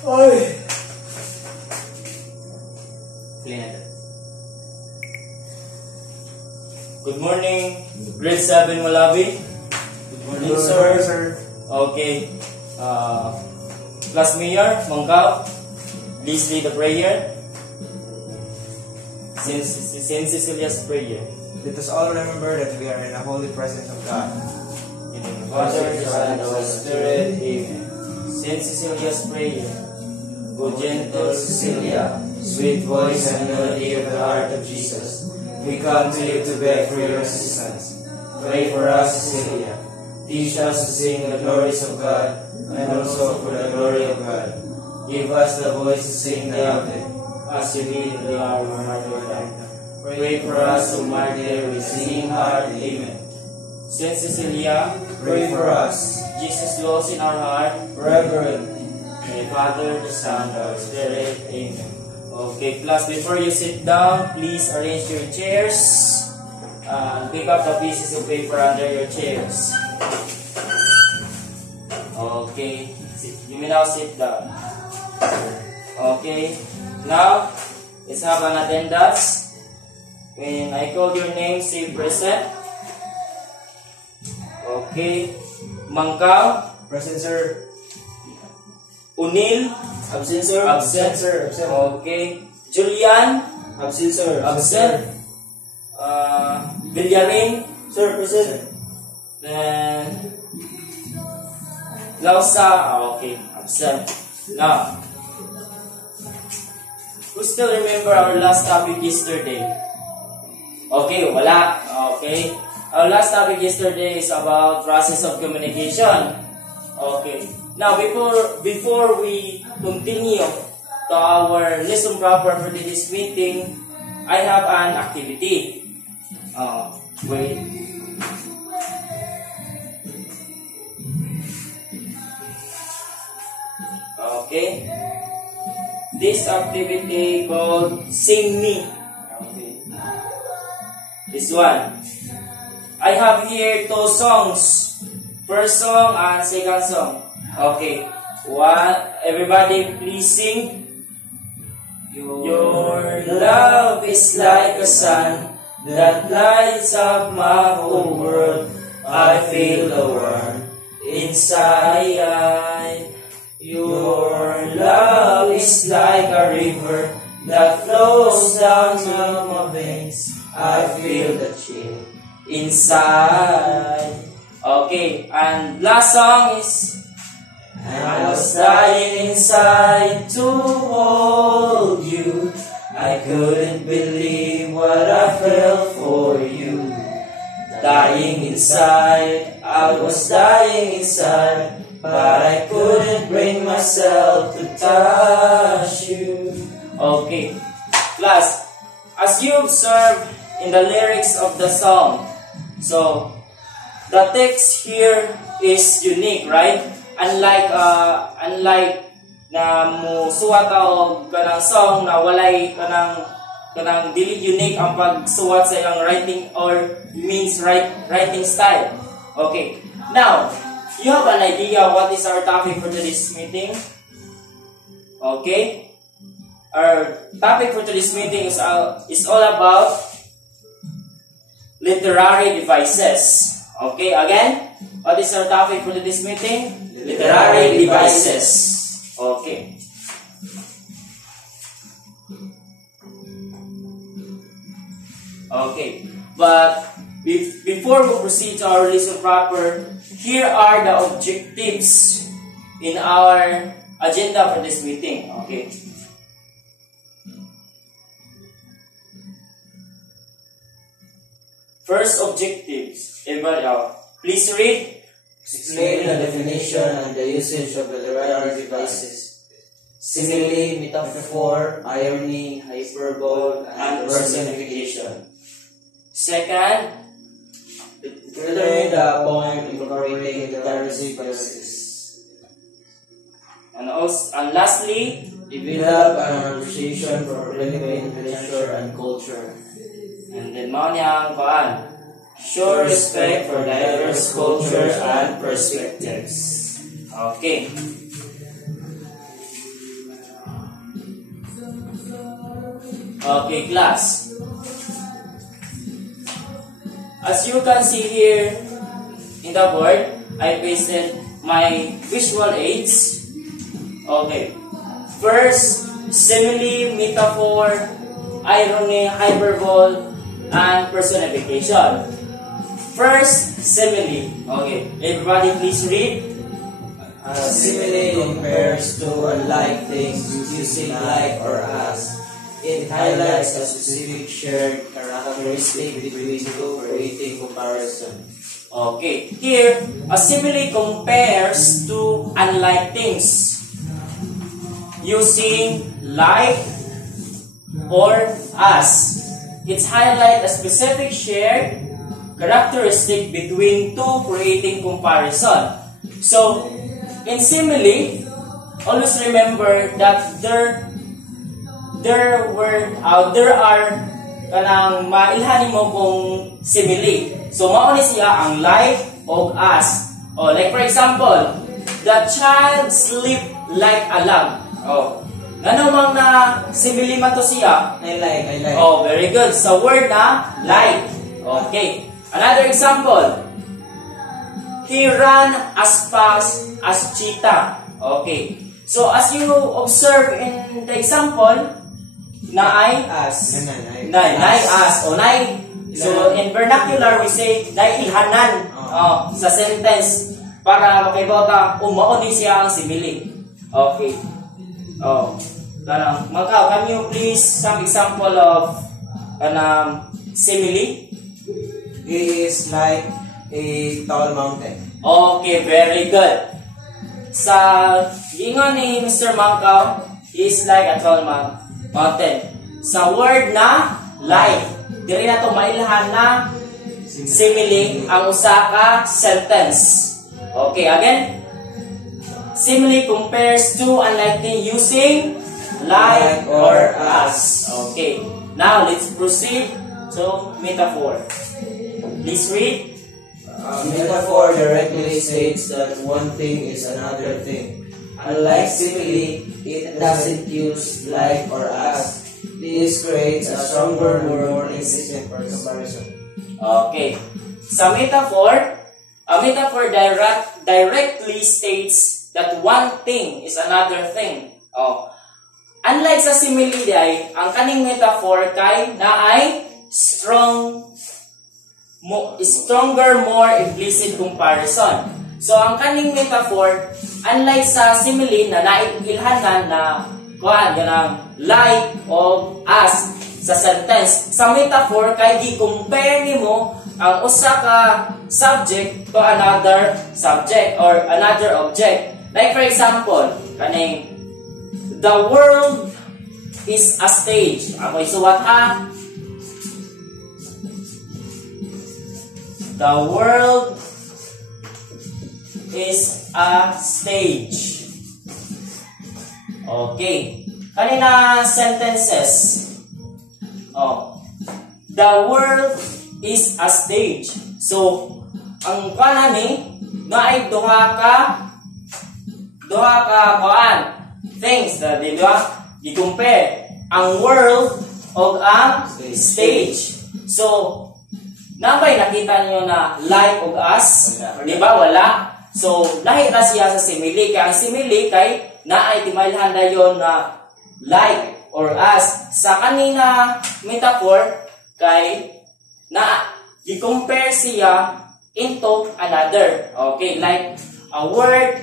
Ay! Good morning, grade 7 Malawi. Good morning, sir. Okay. Class Mayor, Mangkaw, please lead the prayer. Saint Cecilia's prayer. Let us all remember that we are in the holy presence of God. In the Father, Son, and Holy Spirit. Amen. Saint Cecilia's prayer. O gentle Cecilia, sweet voice and melody of the heart of Jesus, we come to you to beg for your assistance. Pray for us, Cecilia. Teach us to sing the glories of God, and also for the glory of God. Give us the voice to sing the ave, as you did in the hour of martyrdom. Pray for us who martyr with singing heart. Amen. Saint Cecilia, Pray for us. Jesus dwells in our heart, Reverend. in the Father, the Son, and the Holy Spirit. Amen. Okay, class, before you sit down, please arrange your chairs. Pick up the pieces of paper under your chairs. Okay, you may now sit down. Okay, now let's have an attendance. When I call your name, say present. Okay, Mangkaw, Present, sir. Unil, Absent, sir. absent. sir. Absent. Okay, Julian, Absent, sir. absent. Villarin, Sir, present. then Lausa, okay, absent. Now, who still remember our last topic yesterday? Okay, wala. Okay. Our last topic yesterday is about process of communication. Okay. Now, before we continue to our lesson proper for this meeting, I have an activity. Wait. Okay. This activity called Sing Me. Okay. This one. I have here 2 songs. First song and second song. Okay. Everybody please sing. Your love is like a sun that lights up my whole world. I feel the warmth inside. Your love is like a river that flows down to my veins. I feel the chill inside. Okay, and last song is I was dying inside to hold you. I couldn't believe what I felt for you. Dying inside, I was dying inside, but I couldn't bring myself to touch you. Okay, class, as you observe in the lyrics of the song, so the text here is unique, right? Unlike na mo suwat o kanang song na walay kanang dili unique ang pagsuwat sa iyang writing or means writing style. Okay. Now, you have an idea what is our topic for today's meeting? Okay? Our topic for today's meeting is all about literary devices. Okay, again, what is our topic for today's meeting? Literary devices. Okay. Okay, but before we proceed to our lesson proper, here are the objectives in our agenda for this meeting. Okay. First objectives. Everybody please read. Explain the definition and the usage of the literary devices. Simile, metaphor, irony, hyperbole, and personification. Second, Determine the poem incorporating literary devices. And lastly, Develop an appreciation for relevant literature and culture. and then maunyang paan. Show respect for diverse cultures and perspectives. Okay. Okay, class. As you can see here in the board, I pasted my visual aids. Okay. First, simile, metaphor, irony, hyperbole, and personification. First, simile. Okay. Everybody please read. Simile compares two unlike things using like or as. It highlights a specific shared characteristic between two, creating comparison. Okay. Here, a simile compares two unlike things using like or as. It highlights a specific shared characteristic between two, creating comparison. So, in simile, always remember that there are kanang mailhanin mo kung simile. So, mauni siya ang like o as. Oh, like for example, the child sleep like a lamb. Oh, ngano mang na simile man to siya? I like. Oh, very good. So, word na like. Okay. Another example. He ran as fast as cheetah. Okay. So, as you observe in the example, naay As. as o naay. So, in vernacular, we say naay ilhanan sa sentence para makibota umaon din siya ang simile. Okay. Oh. Makaw, can you please some example of simile? He is like a tall mountain. Okay, very good. Sa gingon ni Mr. Mangkaw, he is like a tall mountain. Sa word na like, dili na to mailhan na simile ang usa ka sentence. Okay, again. Simile compares two unlike things using like or as. Okay. Now let's proceed to metaphor. Please read. Metaphor directly states that one thing is another thing. Unlike simile, it doesn't use like or as. This creates a stronger, more insistent comparison. Okay. Sa metaphor, a metaphor directly states that one thing is another thing. Oh. Unlike sa simile ay, ang kaning metaphor kay na ay stronger, more implicit comparison. So, ang kaning metaphor, unlike sa simile na nailhanan na ganang like o as sa sentence, sa metaphor, kay gi-compare nimo ang usa ka subject to another subject or another object. Like for example, kaning, the world is a stage. Ako isuwat ha. The world is a stage. Okay. Kanina sentences. Oh. The world is a stage. So, ang kanan ni naay duha ka things na i-compare ang world o ang stage. So, nabay nakita niyo na like o as, di ba? Wala. So, lahi na siya sa simile. Kaya ang simile kay naay timailhan dayon na like or as. Sa kanina metaphor kay na i-compare siya into another. Okay, like a word,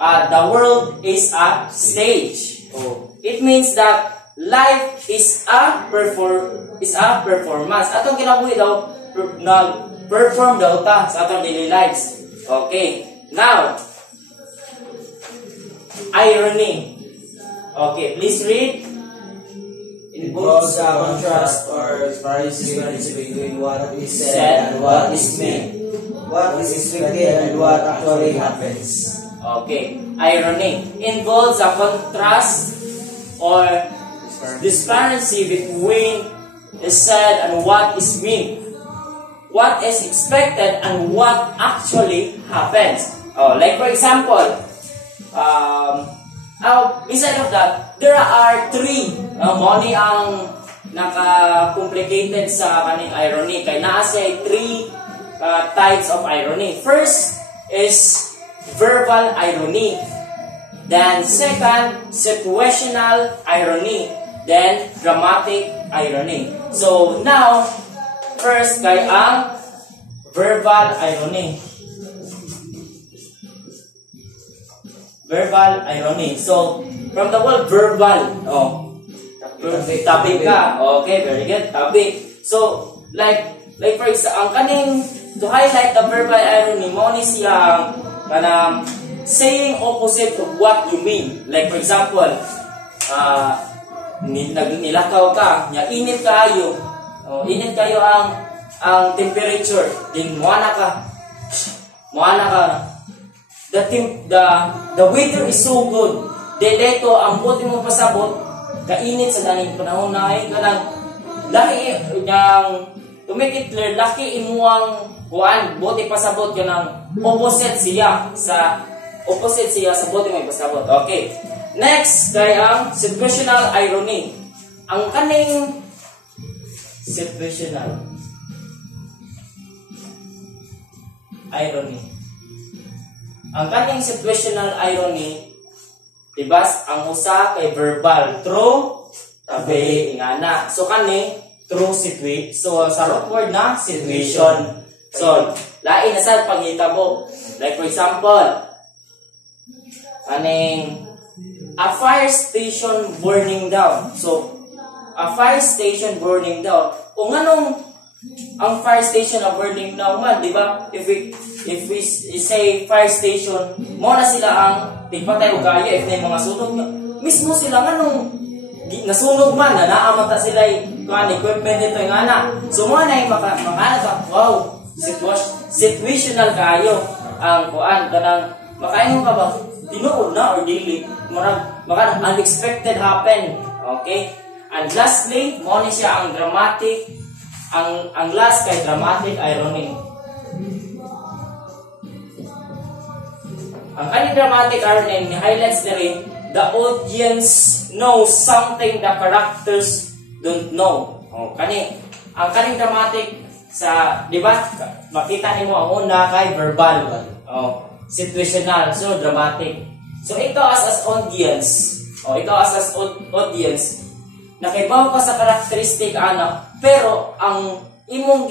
the world is a stage. Oh. It means that life is a performance. Atong kinabuhi daw perform daw ta sa atong daily lives. Okay. Now, irony. Okay, please read. Involves a contrast or variance between what is said and what is meant. What is expected and what actually happens. Okay. Irony involves a contrast or disparity between is said and what is meant. What is expected and what actually happens. Oh, like for example, beside of that, there are three money ang naka-complicated sa kaning irony. Kay naa siya 3 types of irony. First is verbal irony. Then second, situational irony. Then dramatic irony. So now, first kay ang verbal irony. Verbal irony. So, from the word verbal, topic ka. Okay, very good. Topic. So, like for example, ang kaning to highlight the verbal irony mo ni siyang kanang saying opposite of what you mean. Like for example, nilakaw ka, nya init kayo. Init kayo ang temperature. Din muana ka. The weather is so good. Dito ang buti mo pasabot kainit sa daning panahon na ay kanang laki yang to make it clear laki imuang kuan buti pasabot kanang opposite siya sa buti mo pasabot. Okay. Next kay ang situational irony. Ang kaning situational irony. Ang kaning situational irony, diba? Ang usa kay verbal, true, tabi, ingana. So kani, true situation. So sa root word na, situation. So, lain na sa paghitabo. Like for example, kaning, a fire station burning down. So, a fire station burning down. Kung anong ang fire station na burning down man, diba? If we say fire station, mo na sila ang tigpatay o kaya if na yung mga sunog. Mismo sila nga nung nasunog man, na naamata sila yung equipment nito yung ana. So mo na yung makana wow, situational kayo ang kuan kanang makaingon ka ba? Tinuod na or dili? Maka unexpected happen. Okay? And lastly, mo ni siya ang dramatic, ang last kay dramatic irony. Ang kaning dramatic irony highlights na rin the audience knows something the characters don't know. Ang kaning dramatic sa, di ba? Makita niyo ang una kay verbal. Situational, so dramatic. So ikaw as audience, nakibaw ka sa karakteristik ana, pero ang imong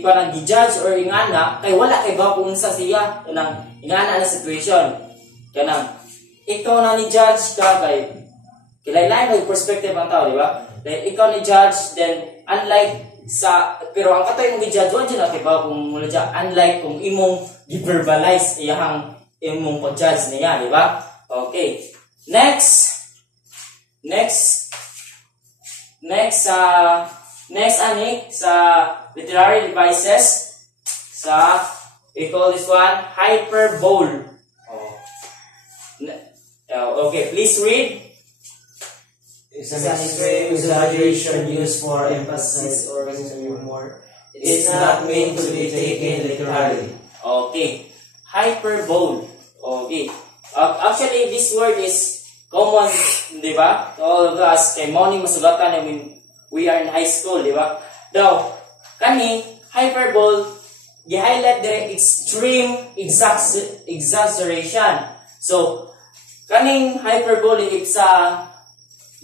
parang gi-judge or ingana kay wala kay ba kung sa siya kanang ingana na situation. Kanang ikaw na ni judge ka kay kilay-lain ng perspective ang tao, di ba? Then ikaw ni judge, then unlike sa pero ang katoy mong gi-judge wa na kay ba kung mula dyan, unlike kung imong gi-verbalize iyang imong po-judge niya, di ba? Okay. Next ani sa literary devices we call this one hyperbole. Okay, please read. It's an extreme exaggeration used for emphasis or humor. It's not meant to be taken literally. Okay, hyperbole. Okay, actually this word is common, di ba? All of us kay morning masugatan when we are in high school, di ba? Now, kani hyperbole gi-highlight dire extreme exaggeration. So, kaning hyperbole sa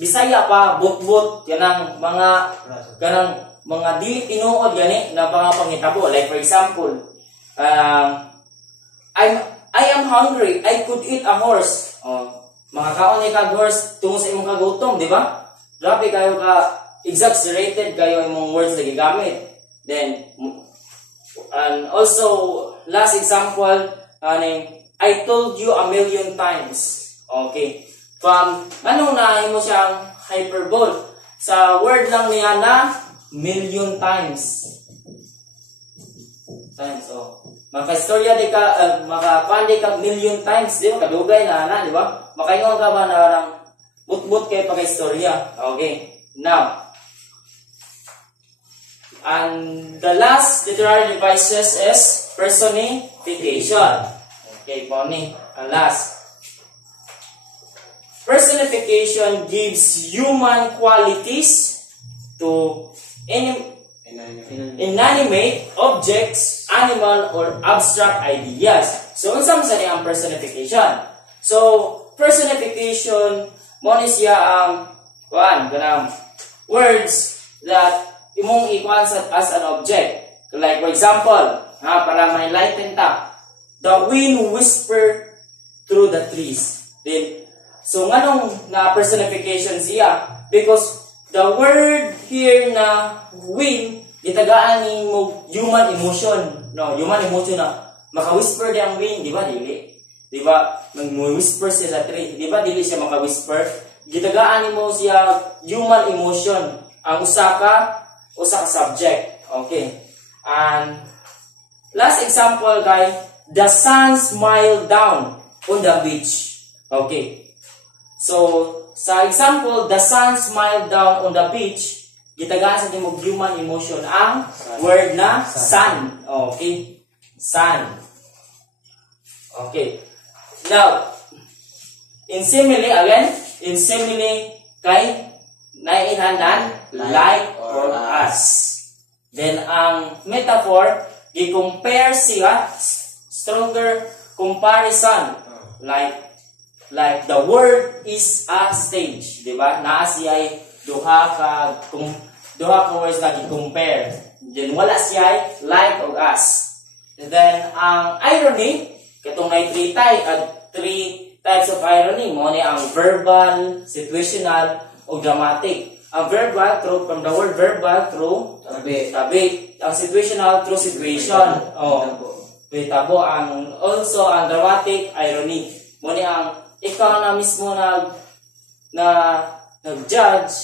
Bisaya pa but-but kanang mga dili tinuod gani na mga panghitabo. Like for example, I am hungry. I could eat a horse. Makakaon ni kag horse tungod sa imong kagutom, di ba? Grabe kayo ka exaggerated kayo imong words na gigamit. Then and also last example, I told you a million times. Okay. From ano na mo siyang hyperbole sa word lang niya na million times. So maka-istorya di ka maka-pandi ka million times, di ba? Kadugay na di ba? Makaingon ka ba na lang but kay pagka-istorya. Okay. Now, and the last literary devices is personification. Okay, poni. Ang last. Personification gives human qualities to inanimate objects, animal, or abstract ideas. So, unsa man sa ang personification? So, personification mo ni siya ang words that imong ikuan as an object. Like, for example, para may lighten ta, the wind whisper through the trees. Then, so, nganong na personification siya? Because the word here na wind, gitagaan ni mo human emotion. No, human emotion na maka-whisper di ang wind, di ba? Dili. Di ba? Mag-whisper siya sa tree. Di ba? Dili siya maka-whisper. Gitagaan ni mo siya human emotion. Ang usa ka subject. Okay. And last example, guys, the sun smiled down on the beach. Okay. So, sa example, the sun smiled down on the beach, gitagaan sa timog human emotion ang word na sun. Okay? Sun. Okay. Now, in simile, kay naihanan, like or as. Then, ang metaphor, i-compare siya, stronger comparison. Like the word is a stage, di ba? Naa siya duha ka words na i-compare. Then wala siya like o as. And then ang irony, katong may three types of irony mo ni ang verbal, situational, o dramatic. Ang verbal from the word verbal through tabi. Ang situational through situation. Tabo. Ang also ang dramatic irony. Mo ni ang ikaw na mismo nag-judge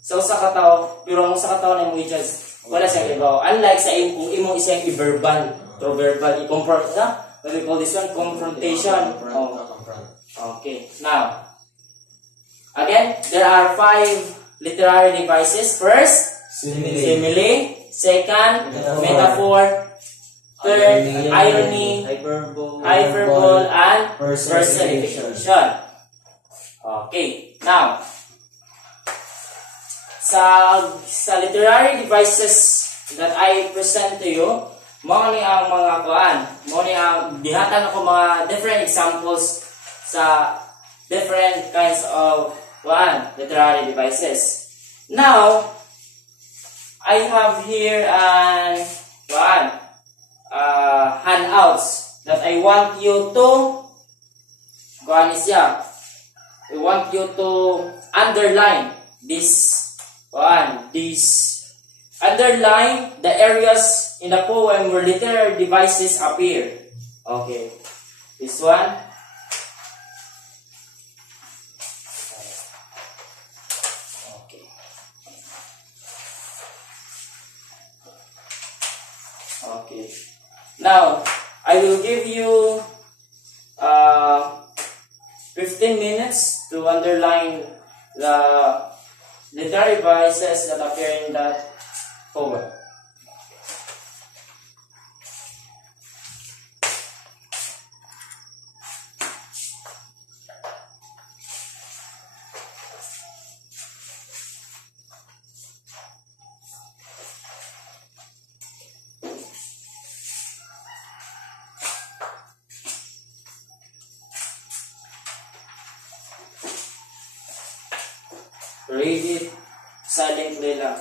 sa usa ka tawo, pero ang usa ka tawo na imong i-judge wala siyang ibaw. Unlike sa kung imong isang i-verbal, through verbal, i-confront na. What we call this one? Confrontation. Okay. Now, again, there are 5 literary devices. First, simile. Second, metaphor. Third, irony, hyperbole, and personification. Okay. Now, sa literary devices that I present to you, mo ni ang mga kuan, mo ni ang gihatan ako mga different examples sa different kinds of literary devices. Now, I have here an handouts that I want you to I want you to underline underline the areas in the poem where literary devices appear. Okay. This one. Okay. Okay. Now, I will give you 15 minutes to underline the literary devices that appear in that poem. Read it silently lang.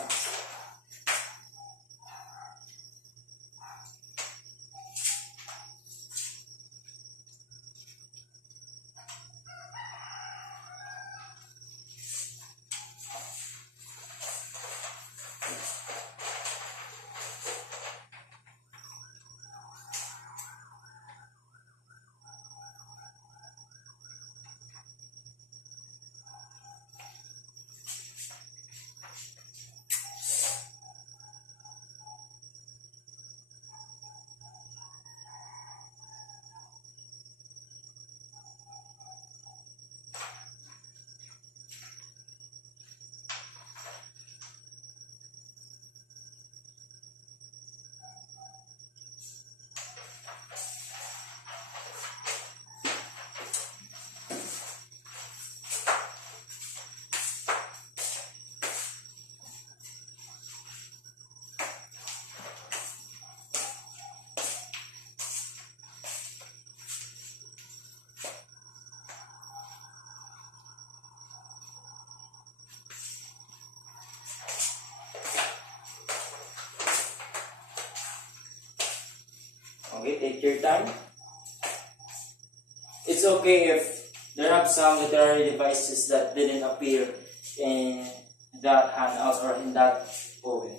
Take your time. It's okay if there are some literary devices that didn't appear in that handout or in that poem.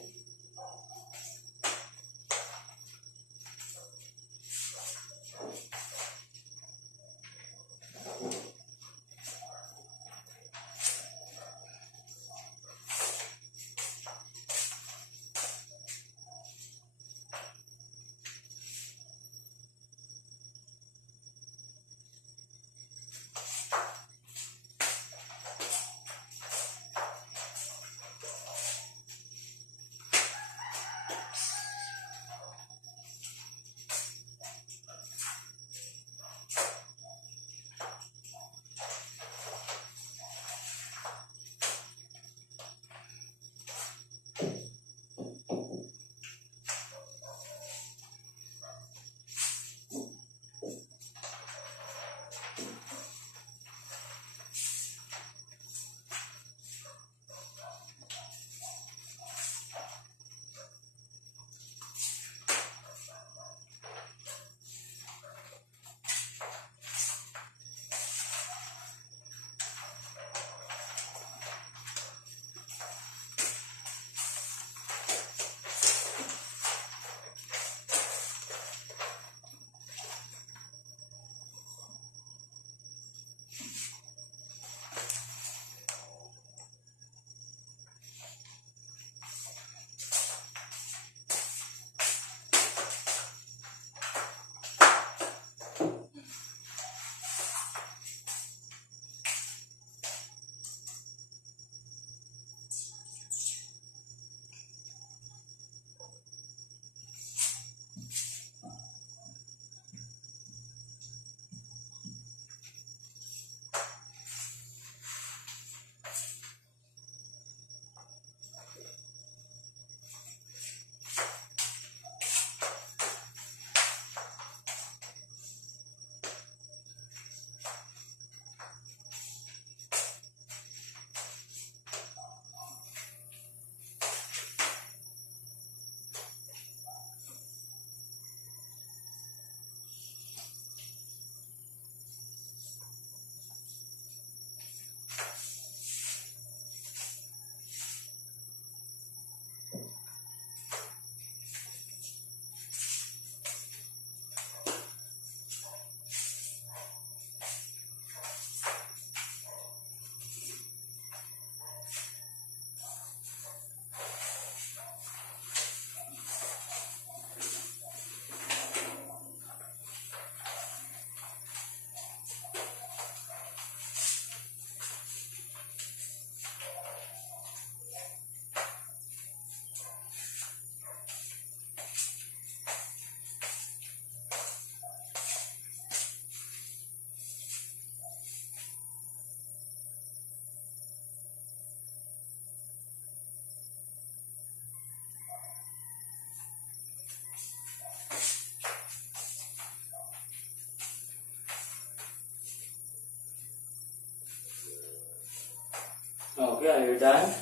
Okay, are you done?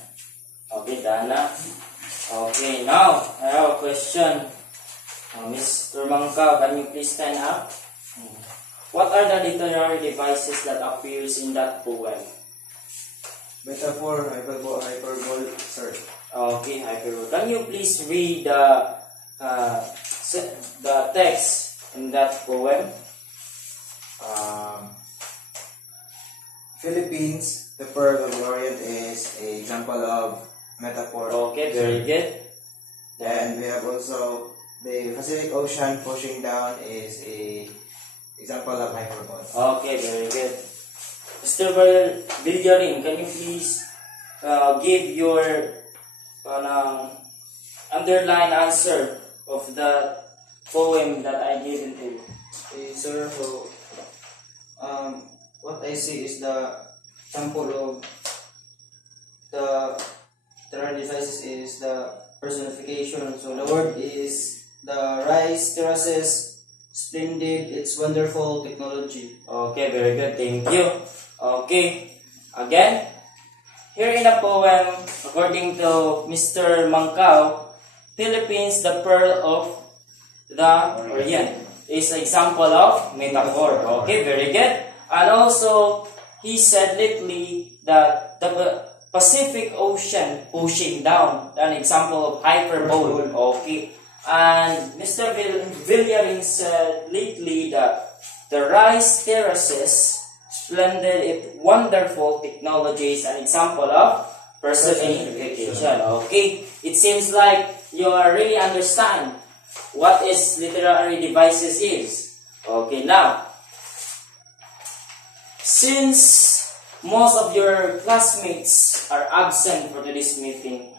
Okay, done na. Okay, now, I have a question. Mr. Mangkaw, can you please stand up? What are the literary devices that appears in that poem? Metaphor, hyperbole, sir. Okay, hyperbole. Can you please read the text in that poem? Philippines, the Pearl of Orient is an example of metaphor. Okay, very good. And we have also the Pacific Ocean pushing down is a example of hyperbole. Okay, very good. Mr. Villarin, can you please give your underline answer of the poem that I given to you? Okay, sir, so what I see is the sample of the literary devices is the personification. So the word is the rice terraces, splendid, it's wonderful technology. Okay, very good. Thank you. Okay, again, here in the poem, according to Mr. Mangkaw, Philippines, the pearl of the Orient. is an example of metaphor. Okay, very good. And also, he said lately that the Pacific Ocean pushing down, an example of hyperbole. Okay, and Mr. Villarin said lately that the rice terraces, splendid, wonderful technologies, an example of personification. Okay, it seems like you really understand what is literary devices is. Okay, now, since most of your classmates are absent for today's meeting,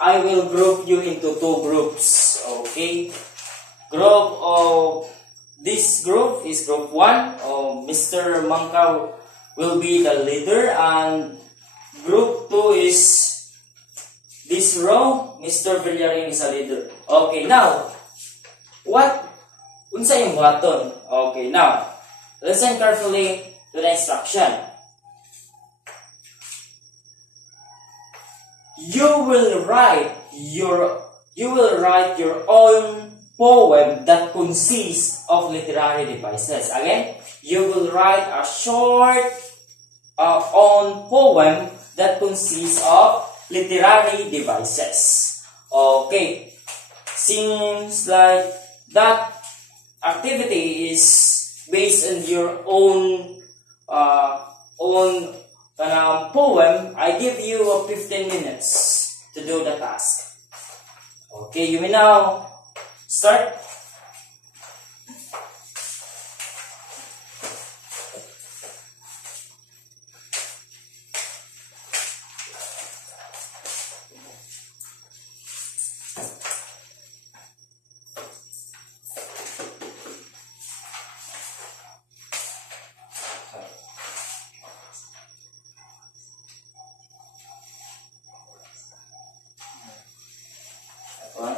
I will group you into two groups. Okay, this group is group 1. Mr. Mangkaw will be the leader, and group 2 is this row. Mr. Villarin is a leader. Okay, now, unsa yung buhaton? Okay, now, listen carefully to the instruction. You will write your own poem that consists of literary devices. Again, you will write a short own poem that consists of literary devices. Okay, seems like that activity is based on your own poem. I give you 15 minutes to do the task. Okay, you may now start. One.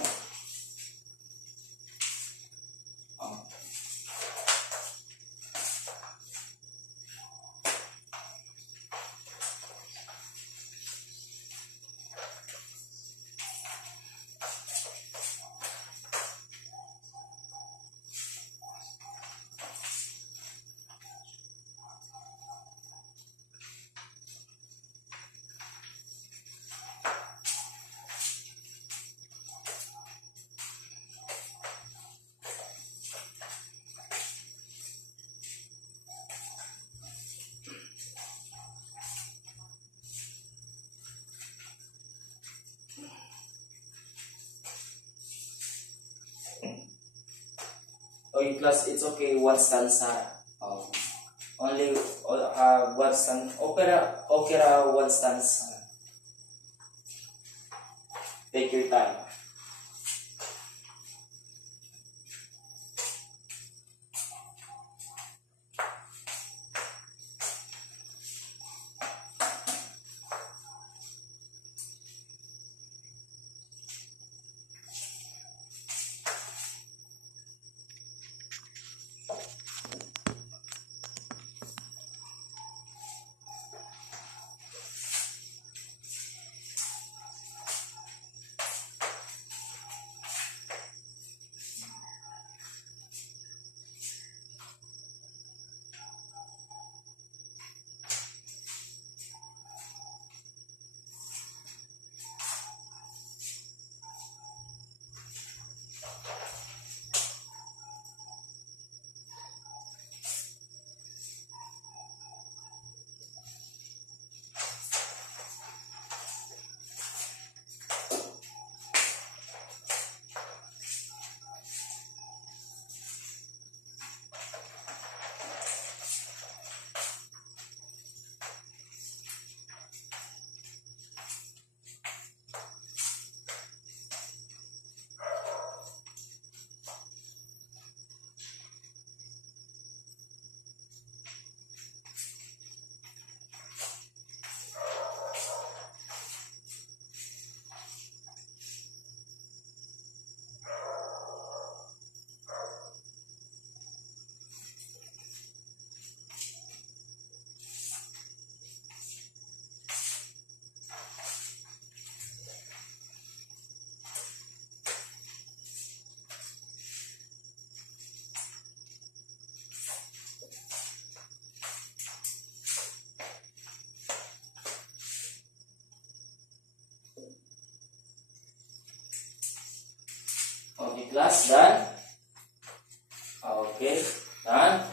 Okay, class, it's okay, one stanza. Only one stanza. Opera, one stanza. Take your time. Okay, class, done. Okay, done.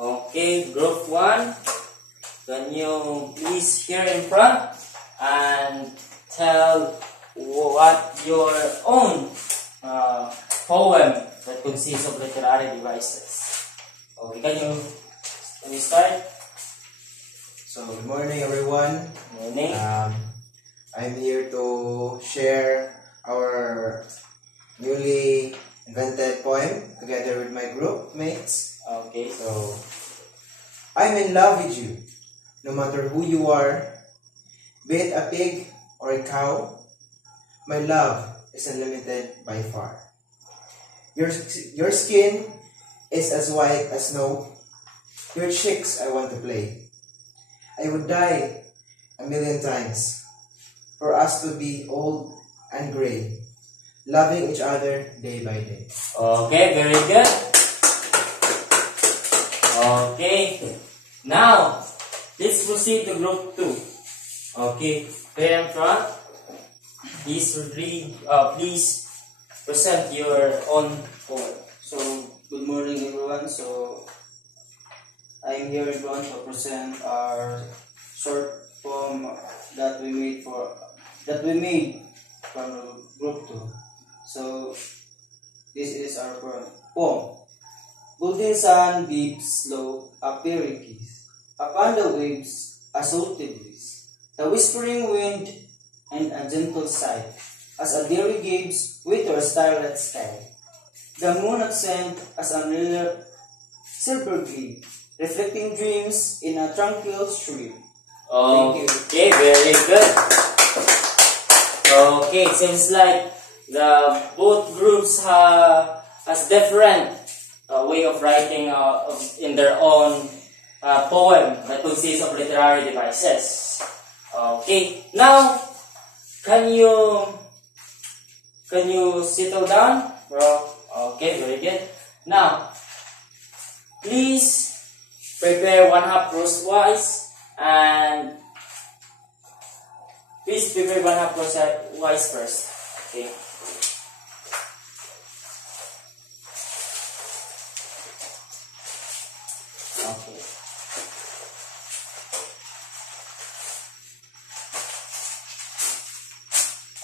Okay, group 1. Can you please here in front and tell what your own poem that consists of literary devices? Okay, can you start? So, good morning everyone. Morning. I'm here to share our newly invented poem together with my group mates. Okay. So, I'm in love with you, no matter who you are, be it a pig or a cow. My love is unlimited by far. Your skin is as white as snow. Your cheeks I want to play. I would die 1,000,000 times for us to be old and gray, loving each other day by day. Okay, very good. Okay, now let's proceed to group 2. Okay, here in front, please please present your own poem. So, good morning everyone. So, I'm here in front to present our short poem that we made from the group 2. So, this is our poem. Golden sun beeps slow, a fairy kiss. Upon the waves, a salty breeze. The whispering wind and a gentle sigh, as a deary gives way to a starlit sky. The moon accent as a mirror silver gleam, reflecting dreams in a tranquil stream. Thank you. Okay, very good. Okay, it seems like the both groups has different way of writing in their own poem that consists of literary devices. Okay, now can you settle down, bro? Okay, very good. Now, please prepare 1/2 crosswise and please prepare 1/2 crosswise first. Okay. Okay.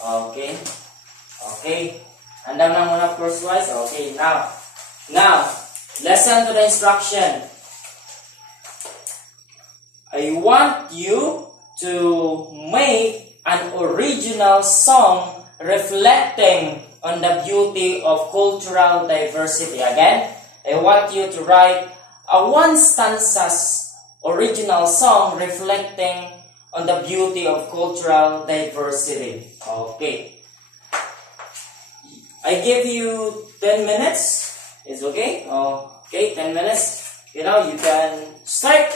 Okay. Okay. Handa na muna crosswise. Okay, now, listen to the instruction. I want you to make an original song reflecting on the beauty of cultural diversity. Again, I want you to write a 1 stanzas original song reflecting on the beauty of cultural diversity. Okay. I give you 10 minutes. It's okay? Okay, 10 minutes. You can start.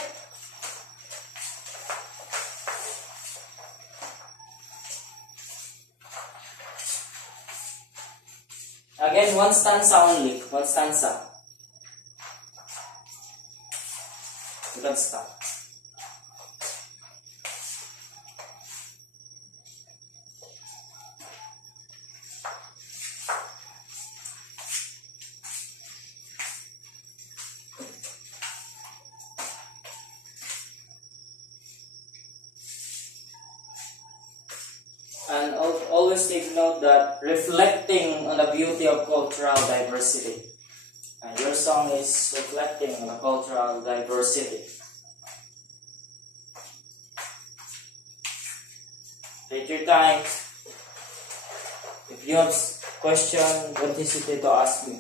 Again, 1 stanza only. 1 stanza. You can stop. And always take note that reflecting on the beauty of cultural diversity. And your song is reflecting on the cultural diversity. Take your time. If you have question, don't hesitate to ask me.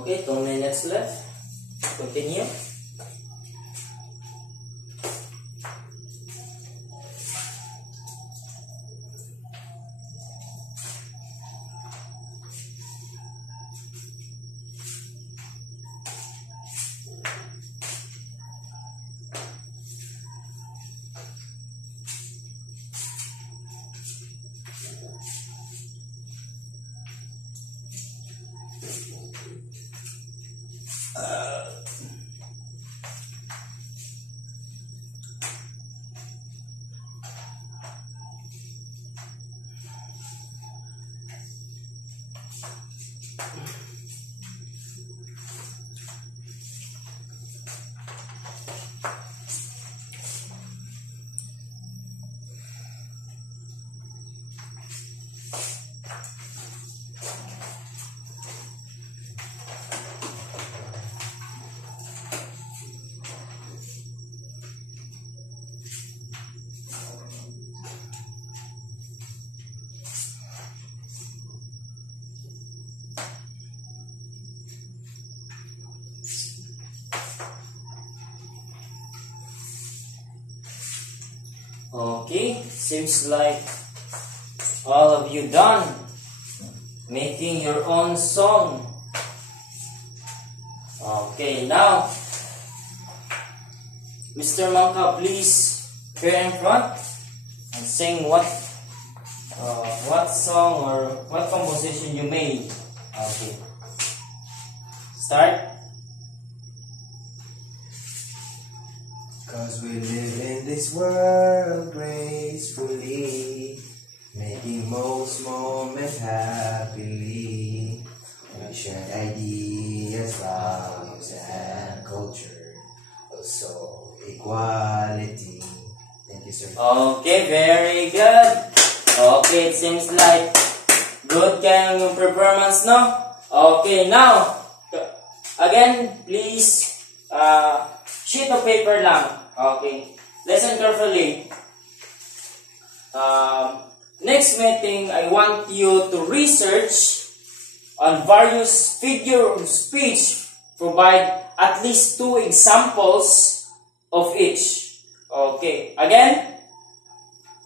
Okay, 2 minutes left. Continue. Okay, seems like all of you done making your own song. Okay, now Mr. Mangka, please appear in front and sing what song or what composition you made. Okay, start. Cause we live in this world gracefully, making most moments happily. We share ideas, values, and culture. Also, equality. Thank you, sir. Okay, very good. Okay, it seems like good kind of performance, no? Okay, now, again, please, sheet of paper lang. Okay, listen carefully. Next meeting, I want you to research on various figures of speech. Provide at least 2 examples of each. Okay, again,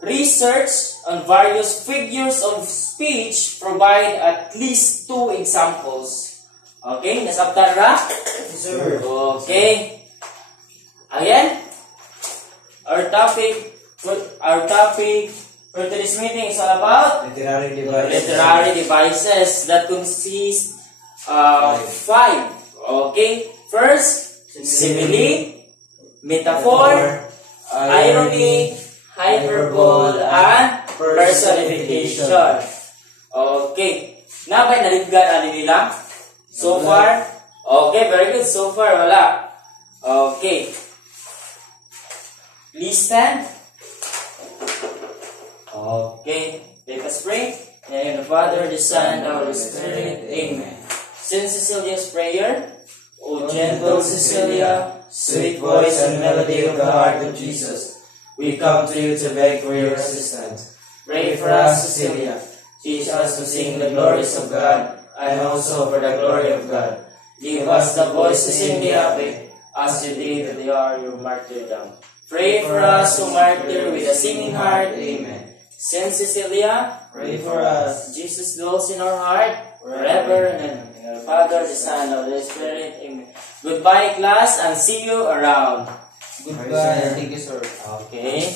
research on various figures of speech. Provide at least 2 examples. Okay, nasabtan ra? Yes, sir. Okay. Again, our topic for today's meeting is all about Literary devices. literary devices that consist of 5. Okay, first, simile, metaphor, irony, hyperbole, and personification. Okay, nabay nalibgan ali nila? So far? Okay, very good. So far, wala. Okay. Please stand. Okay. Let us pray. In the name of the Father, the Son, and the Holy Spirit. Amen. Saint Cecilia's prayer. O gentle Cecilia, sweet voice and melody of the heart of Jesus, We come to you to beg for your assistance. pray for us, Cecilia. Teach us to sing the glories of God, and also for the glory of God. Give us the voice to sing the happy, as you did at the hour of your martyrdom. Pray for us who martyr with a singing heart. Amen. Saint Cecilia, Pray for us. Jesus dwells in our heart, forever and ever. In the Father, the Son, and the Holy Spirit. Amen. Goodbye, class, and see you around. Goodbye. Thank you, sir. Okay.